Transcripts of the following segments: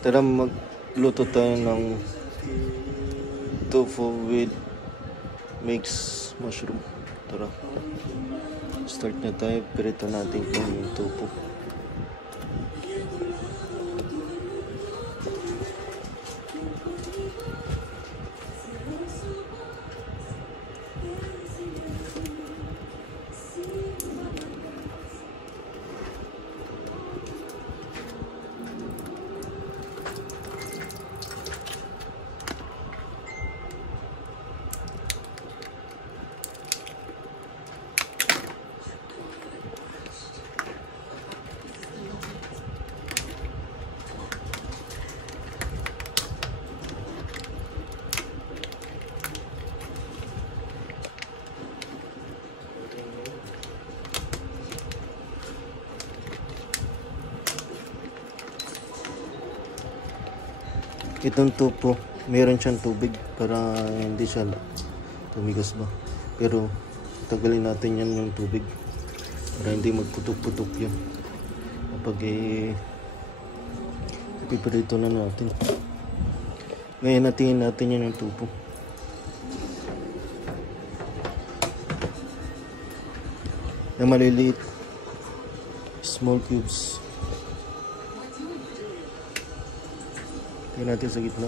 Tara magluto tayo ng tofu with mixed mushroom. Tara. Start na tayo. Pirito natin kung yung tofu. Itong tofu, meron siyang tubig para hindi siya tumigas ba. Pero tagalin natin yan yung tubig para hindi magputok-putok yun kapag ipiprito na natin. Ngayon natingin natin yan yung tofu. Na maliliit, small cubes. Tingnan natin sa gitna.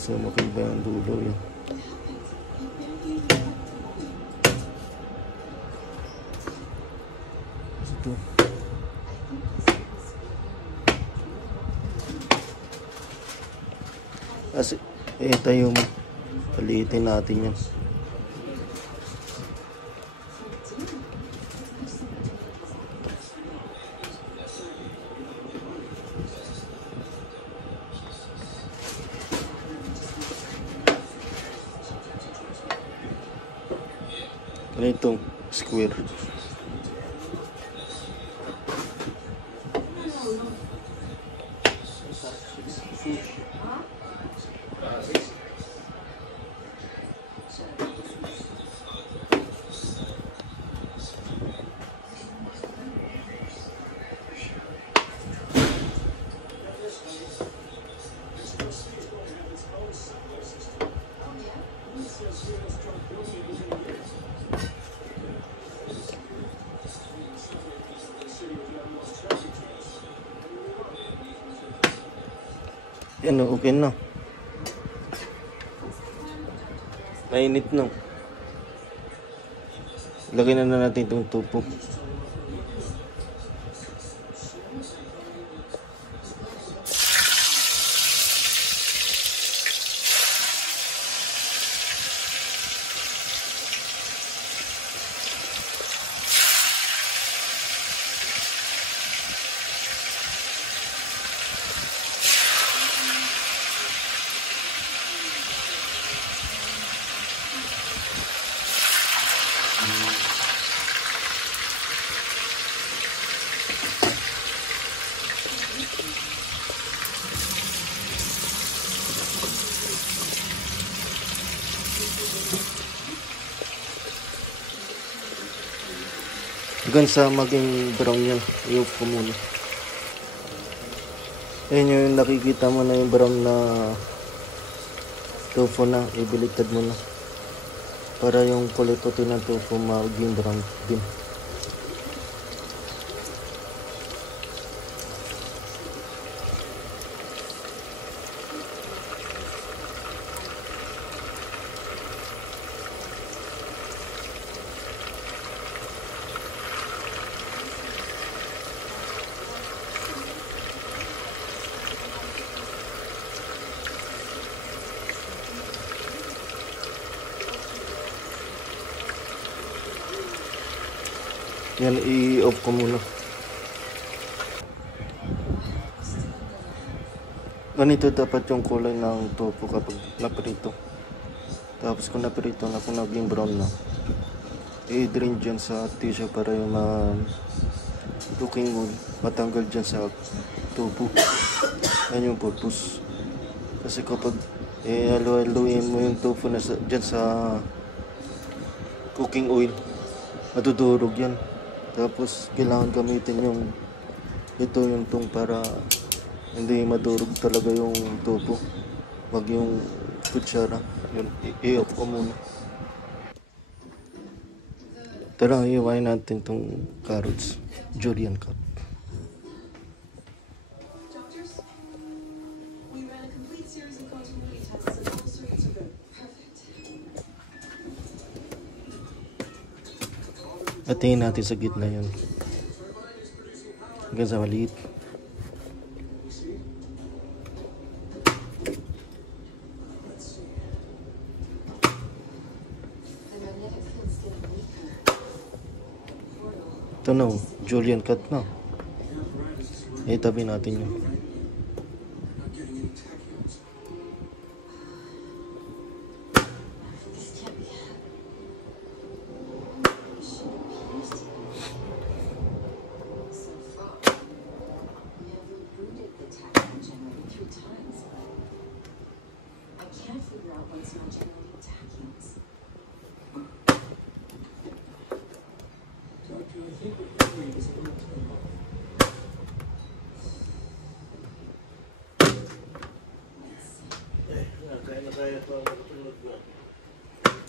So makaiba ang dulo yun. Ito. Kasi tayo paliitin natin yan. Ano itong square? Yan o, okay na. Mainit na. Lagyan na natin itong tofu. Hanggang sa maging brown yan, i-off ko muna. Ayun yung nakikita mo na yung brown na tofu na, ibiliktad mo na. Para yung kulay puti ng tofu maging brown din. Yan, i-off ko muna. Ganito dapat yung kulay ng tofu kapag naprito. Tapos kung naprito na, kung naging brown na, i-drain dyan sa tissue para yung cooking oil matanggal dyan sa tofu. Yan yung purpose. Kasi kapag halo-haloin mo yung tofu na dyan sa cooking oil, madudurog yan. Tapos kailangan gamitin yung Ito yung tong para hindi madurog talaga yung tubo. Wag yung kutsara. Yun, i-off ko muna. Tara, iiwain natin tong carrots. Julian cut. At tingin natin sa gitna yun. Hanggang sa maliit. Ito na, Julian cut na. Itabi natin yun.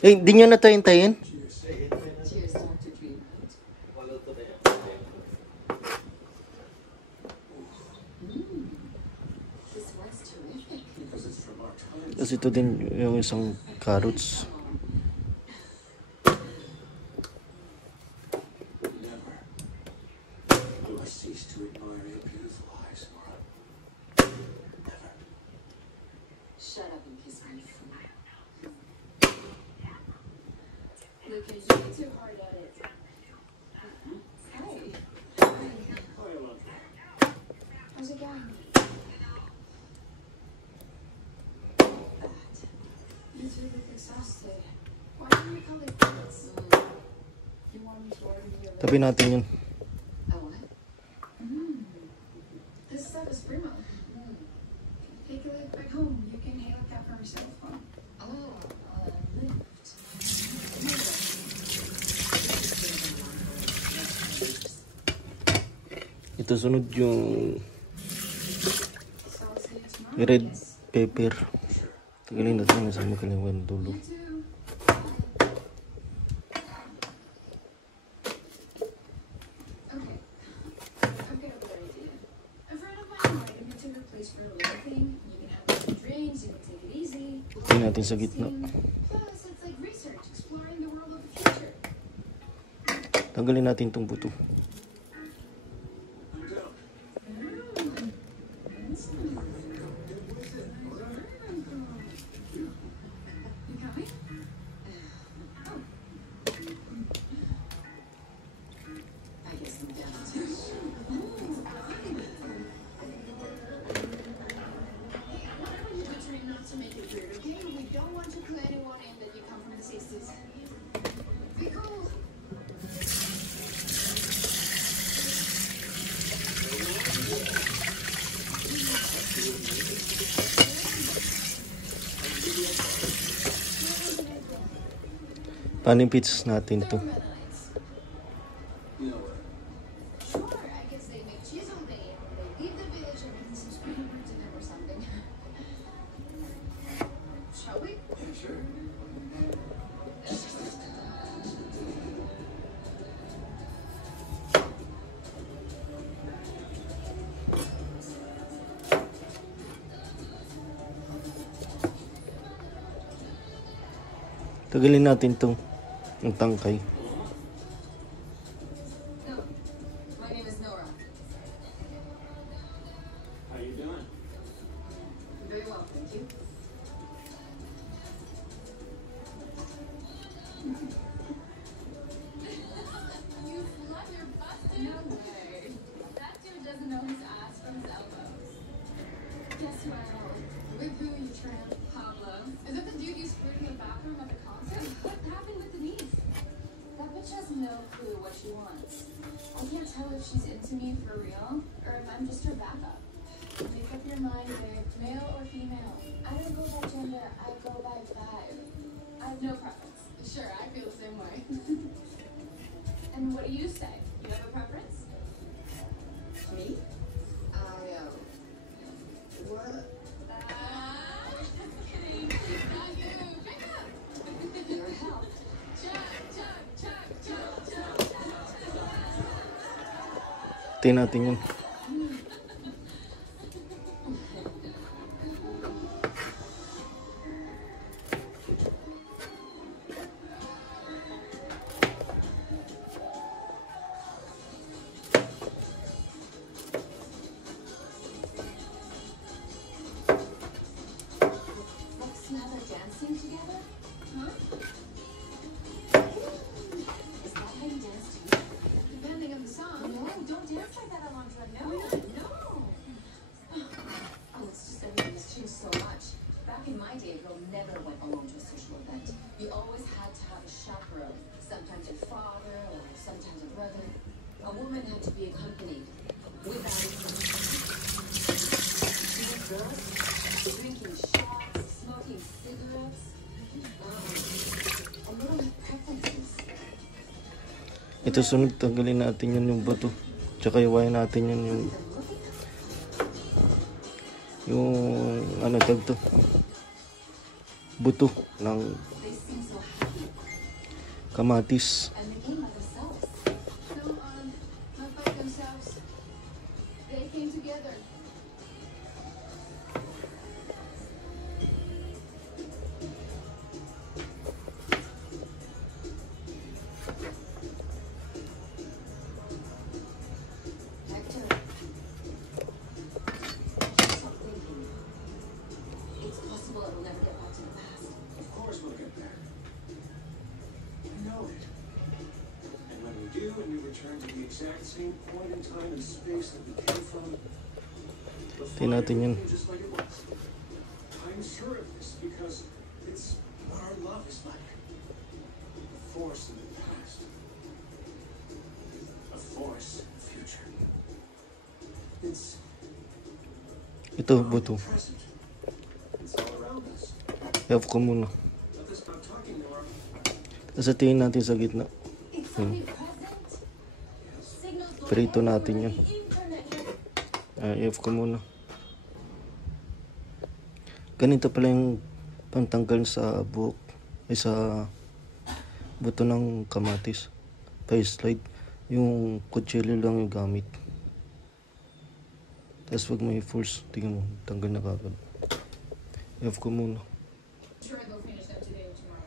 Eh, di nyo na ito hintayin? Kasi ito din yung isang carrots. Shut up and kiss my foot. Lucas, you're too hard at it. Hey. How's it going? You two look exhausted. Why don't you call it quits? You want me to order you a Tabi natin yun. A what? This stuff is primo. Take a look back home. You can hail a cab from your cell phone. Oh, Lyft. Ito sunod yung So I'll see you tomorrow. red pepper. Tagalin natin sa makaliwan dulo. You too. Okay. I've got a good idea. A friend of mine invited me to her place for a little thing. You can have some drinks, you can take it easy. Tingnan natin sa gitna. Plus, it's like research, exploring the world of the future. Tanggalin natin itong buto. You coming? I guess I'm down too. Whatever you do, try not to make it weird, okay? We don't want to clue anyone in that you come from the 60s. Be cool. Panimpits natin to. Sure, I guess they make cheese all day. They leave the village and bring some spring bread to them or something. Shall we? Sure. Tagalin natin itong ang tangkay. No. My name is Nora. How you doing? Very well, thank you. You love your busted? No way. That dude doesn't know his ass from his elbows. Guess what? With who you tramp? Pablo. Is that the dude you screwed in the bathroom at the concert? What happened with Denise? That bitch has no clue what she wants. I can't tell if she's into me for real or if I'm just her backup. Make up your mind, babe. Male or female? I don't go by gender, I go by vibe. I have no preference. Sure, I feel the same way. And what do you say? You have a preference? Me? Tingnan natin yun. Folks now they're dancing together? Huh? Is that how you dance too? Depending on the song. No, don't dance like that, Alondra. No. No. Oh, it's just everything has changed so much. Back in my day, a girl never went alone to a social event. You always had to have a chaperone. Sometimes your father or sometimes a brother. A woman had to be accompanied. Without these girls drinking shots, smoking cigarettes. A little like preferences. Ito sunod, tanggalin natin yun yung buto. Tsaka iwain natin yun yung ano tag to, buto ng They seem so happy kamatis. and they came by themselves. No, not by themselves. They came together. Hector, stop thinking. It's possible it will never get back to the past. Of course we'll get there. I know it. And when we do, and we return to the exact same point in time and space that we came from, we'll find Tingnan natin yun. everything just like it was. I'm sure of this because it's what our love is like. A force in the past. A force in the future. It's Ito buto. present. It's all around us. Off ko muna. Let us stop talking, Nora. Tapos tingin natin sa gitna. It's omnipresent. Signals go Prito natin everywhere yun. on the internet. Off ko muna. Ganito pala yung pantanggal sa buhok ay sa buto ng kamatis. Pa-slide. Yung kutsilyo lang yung gamit. Tapos wag may force, tingnan mo, tanggal na kagad. Off ko muna. Sure, they'll finish that today or tomorrow.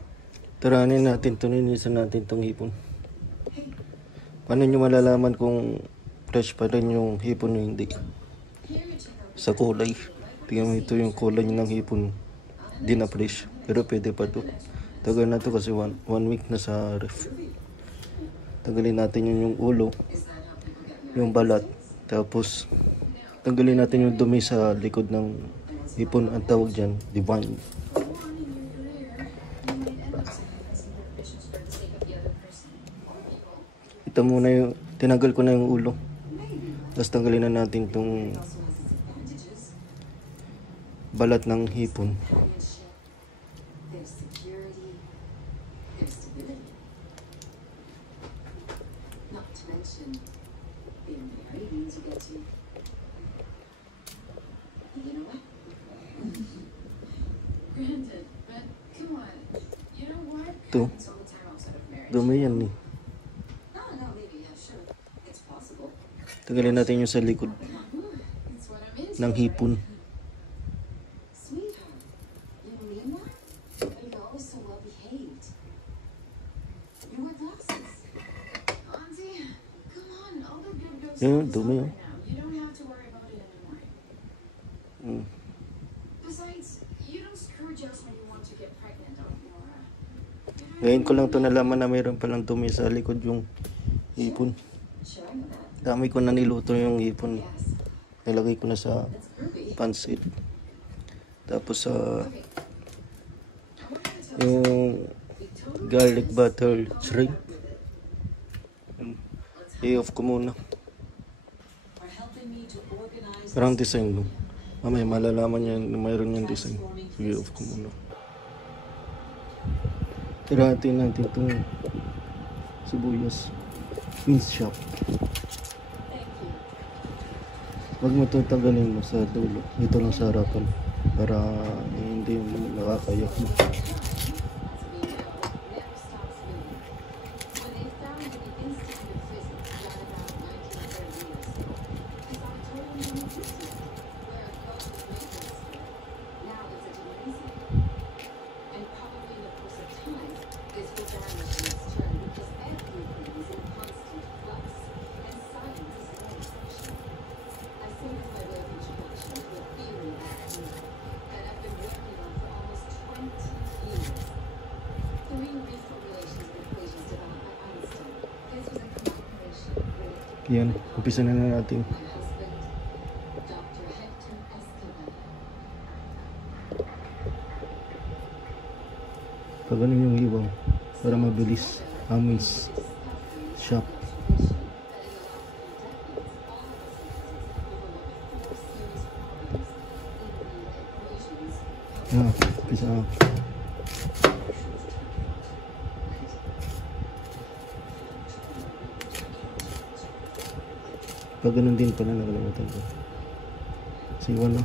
Taranin natin, tuninisan natin tong hipon. Paano nyo malalaman kung fresh pa rin yung hipon o hindi? Here you check out. Sa kulay. Tingnan mo ito yung kulay ng hipon. Di na fresh. Pero pwede pa to. Tagal na to kasi one week na sa ref. Tanggalin natin yung ulo. Yung balat. Tapos tanggalin natin yung dumi sa likod ng hipon. Ang tawag dyan, divine. For one in your career, you might end up sacrificing your ambitions for the sake of the other person or people. Ito muna yung, tinanggal ko na yung ulo. Maybe. Tapos tanggalin na natin tong It also has its advantages. balat ng hipon. Companionship. There's security. There's stability. Not to mention, being married means you get to. You know what? Granted, but come on. You know what? Ito, It's all the time outside of marriage. dumi yan eh. No, maybe, yeah, sure. It's possible. Tanggalin natin yung sa likod It's what I'm into. ng hipon. Sweetheart, you mean that? But you're always so well behaved. You wear glasses. Auntie, come on. All the good goes Yeah, on dumi, right now. You don't have to worry about it anymore. Mm. Besides, you don't screw jokes when you want to get pregnant, Nora. Ngayon ko lang to nalaman na mayroon palang dumi sa likod yung hipon. Sure, I know that. Dami ko na niluto yung hipon. Yes, Nilagay ko na sa that's groovy. pansit. Tapos sa Okay. I want you to tell yung me totally garlic butter shrimp. Let's I-off ko muna. are helping me to organize Parang design mo. Mamaya malalaman niya na mayroon yung design. Sige, off ko muna. Tiratin natin itong sibuyas. Mince shop. thank you. Huwag mo ito tanggalin mo sa dulo. Dito lang sa harapan. Para hindi nakakayak mo. Next stops moving. When they found the Institute of Physics, right about 1930 years, Yan, umpisa na natin. Pag ganun yung hiwang, para mabilis, amis, shop. Yan, umpisa na. Pag ganun din pala, nakalimutan ko. Siwan na.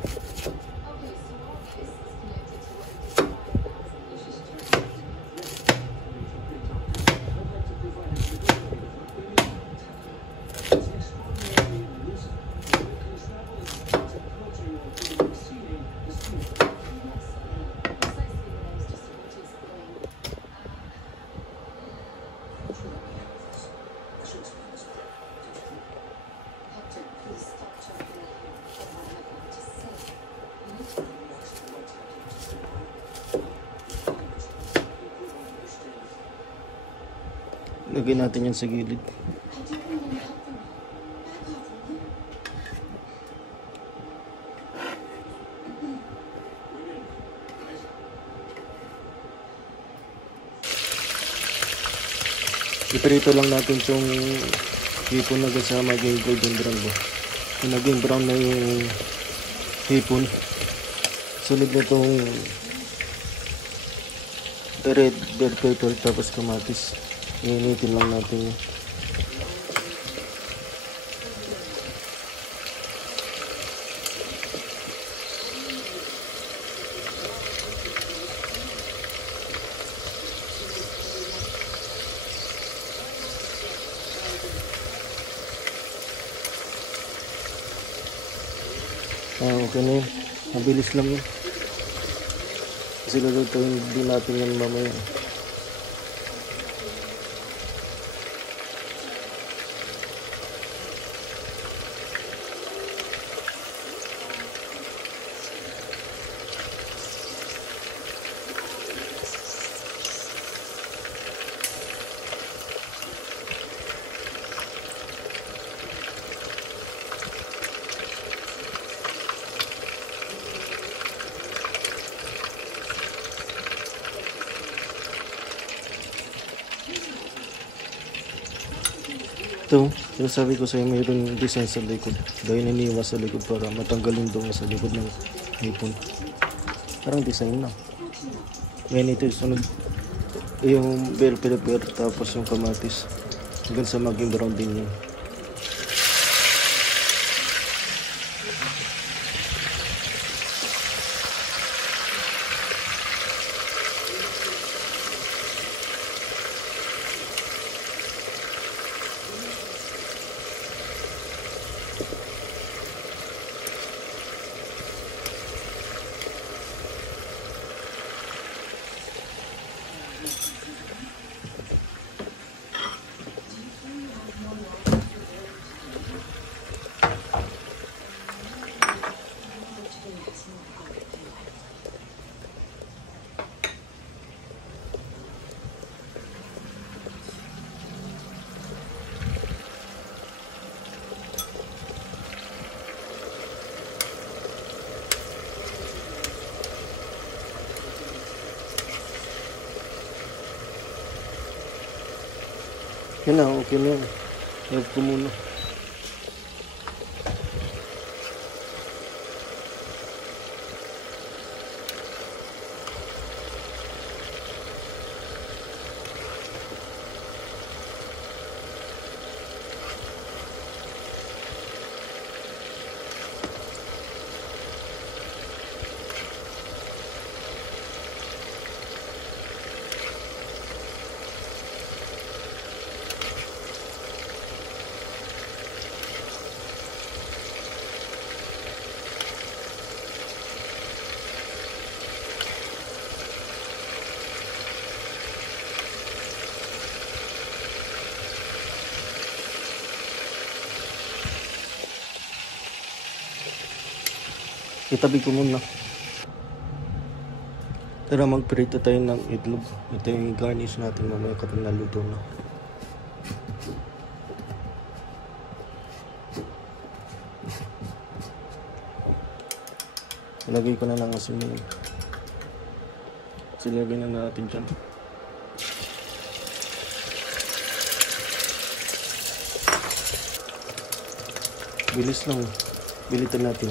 Lagay natin yan sa gilid. Iprito lang natin itong hipon na sa maging golden brown ba. Kung naging brown na yung hipon, sunod na itong red bell pepper tapos kamatis. Iinitin lang natin yun. Okay na yun. Mabilis lang yun. Kasi lulutuin din natin yan mamaya. Ito, yung sabi ko sa'yo, mayroon design sa likod. Dahil niniwas sa likod para matanggalin doon sa likod ng hipon. Parang design na. Ngayon ito, sunod yung bell pepper tapos yung kamatis. Hanggang sa maging brown din yun. Yan na, okay na yan. Help ko muna. Itabi ko muna. Tara, magprito tayo ng itlog. Ito yung garnish natin mamaya kapag naluto na. Ilagay ko na ng asin yun. Silagay na natin dyan. Bilis lang. Bilitan natin.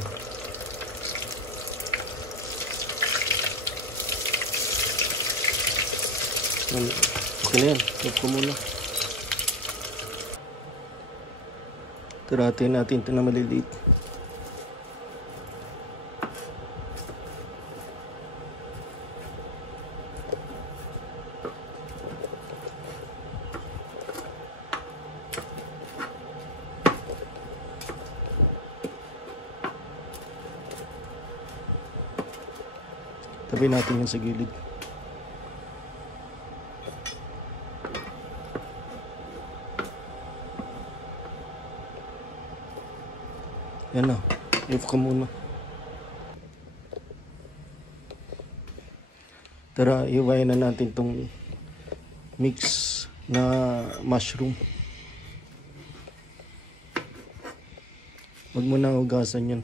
Okay na yan. Love ko muna. Tiratin natin ito na maliliit. Tabi natin yan sa gilid. Yan na. Off ko muna. Tara, iwain na natin tong mix na mushroom. Huwag mo na hugasan yan.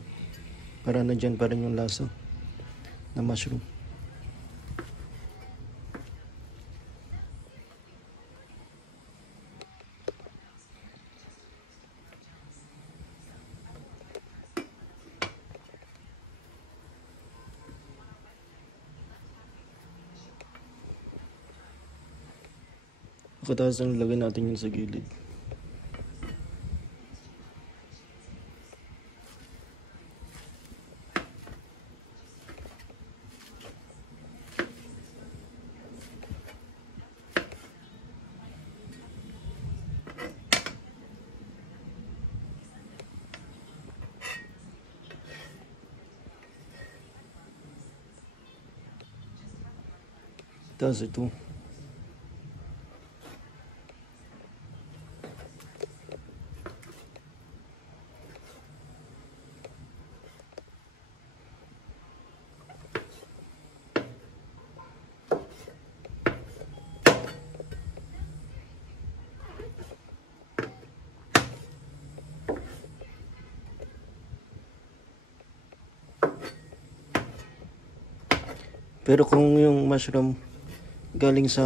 Para na dyan pa rin yung lasa na mushroom. Pagkatapos ang lagay natin yun sa gilid. Tapos ito. Pero kung yung mushroom galing sa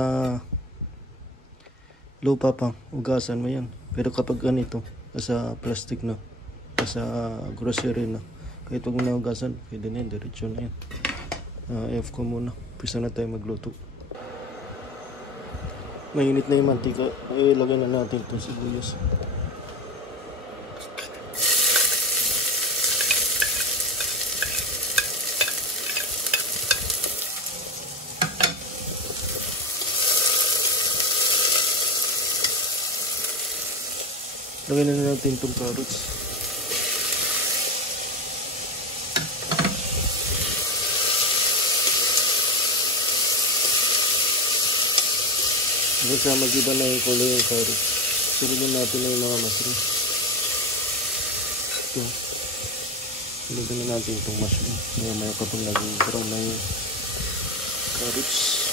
lupa pa, ugasan mo yan. Pero kapag ganito, sa plastic na, sa grocery na, kahit huwag mo na ugasan, pwede na yan, diretso na yan. Off ko muna. Pisa na tayo magluto. Mainit na yung mantika. Ilagay na natin itong sibuyas. Lagyan na natin itong carrots. Basta mag-iba na yung kulay yung carrots. Sunodin natin na yung mga mushroom. Ito. Sunodin na natin itong mushroom. Maya kapag naging brown na yung carrots.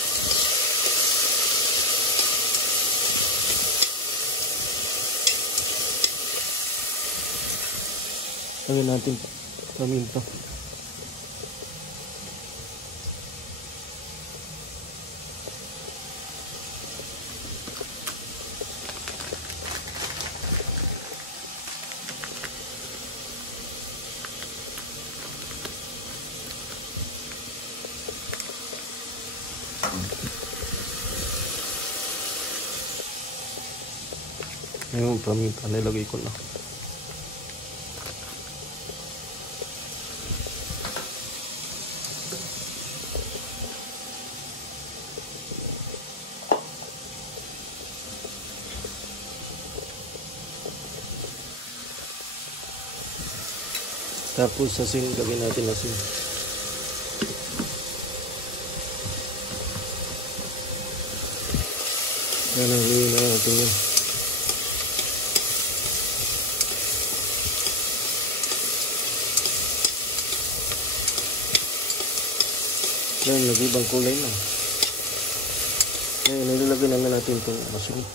Lagyan natin paminta. Yung paminta nilagay ko na. Tapos asin, gawin natin asin. Yan ang gawin na natin yun. Yan, nag-ibang kulay na. Yan, nilalagay naman natin itong mushroom.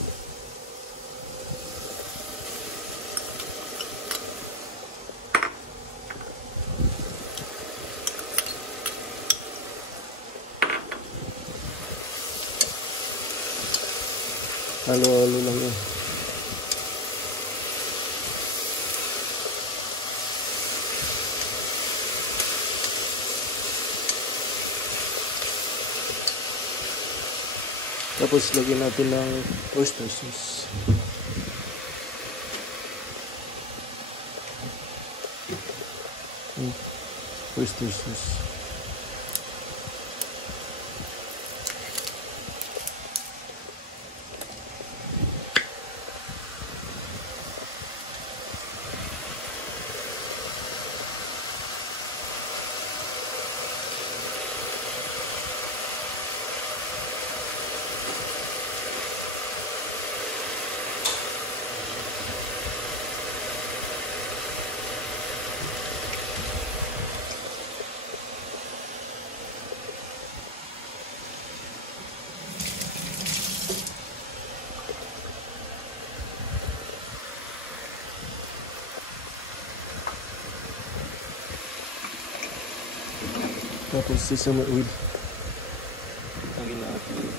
Halo-halo lang yun. Tapos lagyan natin ng oyster sauce. Oyster sauce. Tapos sesame oil. Lagyan natin.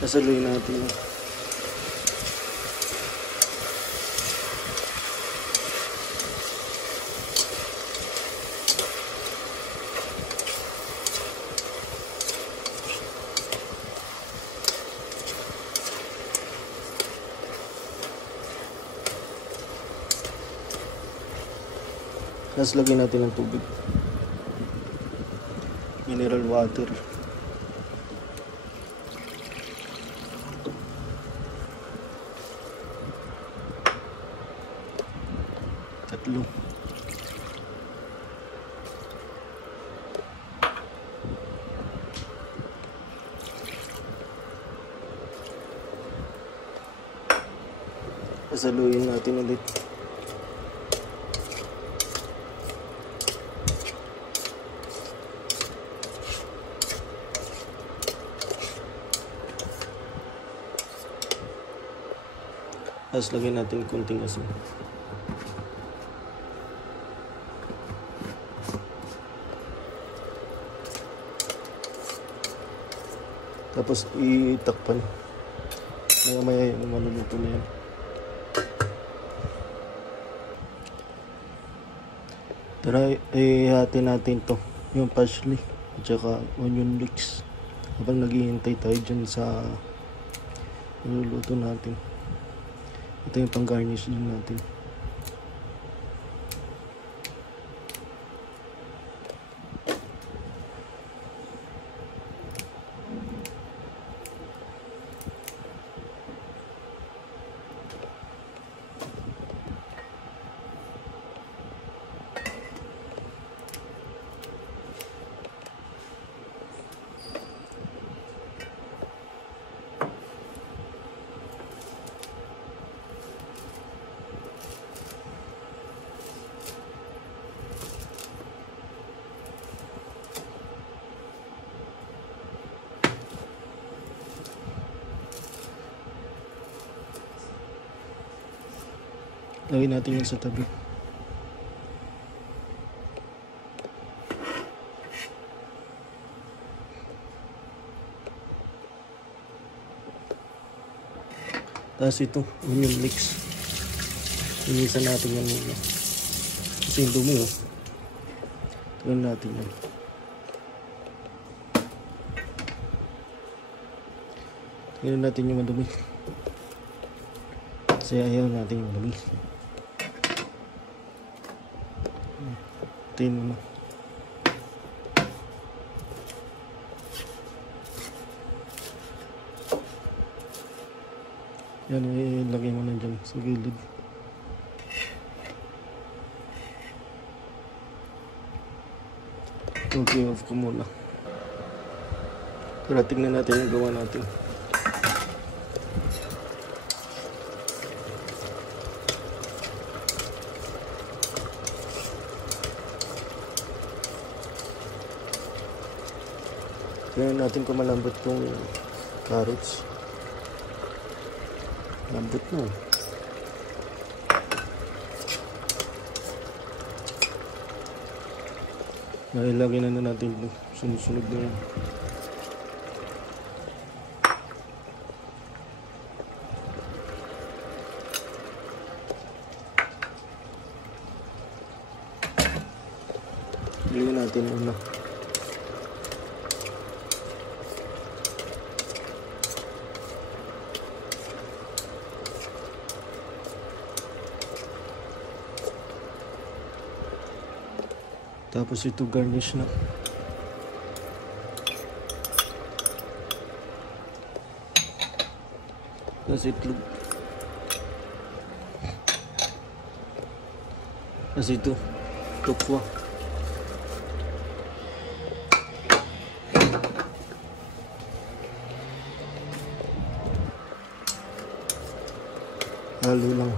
Sasaluin natin. Tapos lagyan natin ng tubig. Mineral water. Tatlo. Sasaluin natin ulit. Tapos lagyan natin kunting asin. Tapos itakpan. Maya yung maluluto na yan. Tara, ihati natin to. Yung parsley at saka onion leeks. Habang naghihintay tayo dyan sa niluluto natin. Ito yung pang-garnish din natin. Lagyan natin yan sa tabi. Tapos ito, onion leeks. Inisan natin yan muna. Kasi yung dumi, oh. Tignan natin yan. Tignan natin yung madumi. Kasi ayaw natin yung madumi. Tingnan mo. Yan, ilagay mo na dyan sa gilid. Okay, off ko muna. Tara, tingnan natin yung gawa natin. Tignan natin kung malambot yung carrots. Lambot na. Nailagay na natin ito. Sunod-sunod na yan. Ilagay natin una. Tapos ito garnish na. Tapos itlog. Tapos ito tokwa. Halo lang.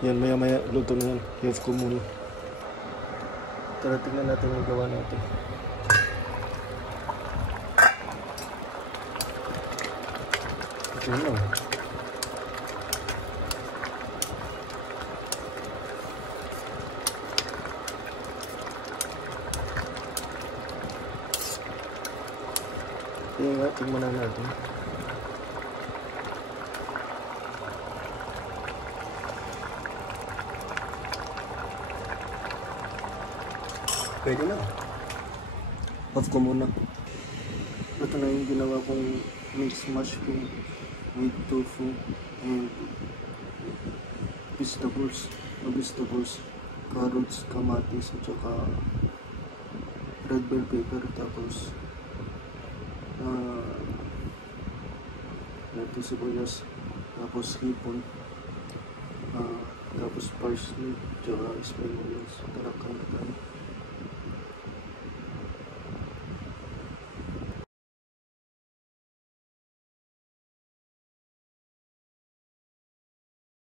Yan, maya luto na yan. I-off ko muna. Tara, tingnan natin yung gawa natin. Ito na. Kaya nga, tingnan na natin. Pwede na. Off ko muna. Ito na yung ginawa kong mixed mushroom with tofu and vegetables, carrots, kamatis, at saka red bell pepper, tapos lettuce, sibuyas, tapos hipon, tapos parsley, at saka spring onions. Tara, kain.